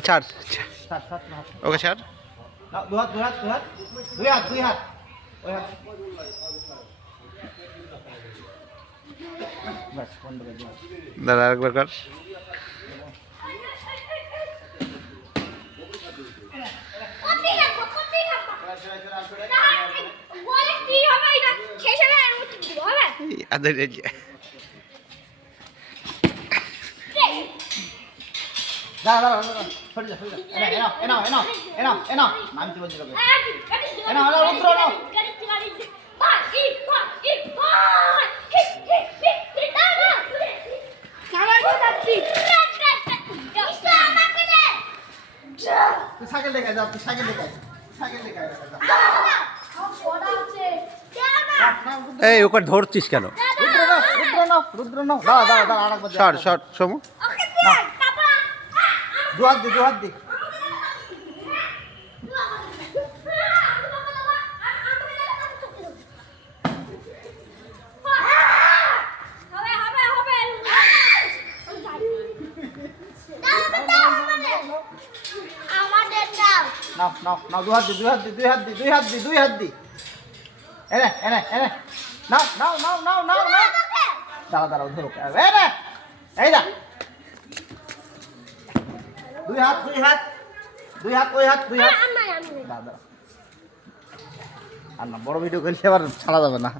ছাড় ছাড় ছাড় না, ওকে ছাড়। নাও, দুই হাত দুই হাত দুই হাত দুই হাত দুই হাত ওই হাত ব্যাস বন্ধ করে দিও। দাদা একবার কর। আদের দাঁড়া দাঁড়া দাঁড়া সরে যা সরে যা এনাও এনাও এনাও এনাও এনাও নামতে বলছি তোকে এনাও এনাও রুদ্র এনাও তুই সাইকেল দেখে যা তুই সাইকেল দেখে সাইকেল দেখে এই ওকে ধরছিস কেন? রুদ্র নাও রুদ্র নাও রুদ্র নাও দাঁড়া দাঁড়া দাঁড়া আরেকবার শর্ট শর্ট সমু। দু হাত দি দু হাত দি নাও নাও নাও দু হাত দি দুই হাত দি দুই হাত দি দুই হাত দি দুই হাত দি এনে এনে এনে নাও নাও নাও নাও নাও নাও দাঁড়া দাঁড়াও ধরো এনে এই দা দুই হাত দুই হাত দুই হাত ওই হাত দুই হাত দাঁড়া দাঁড়া আর না বড় ভিডিও করলে আবার ছাড়া যাবে না।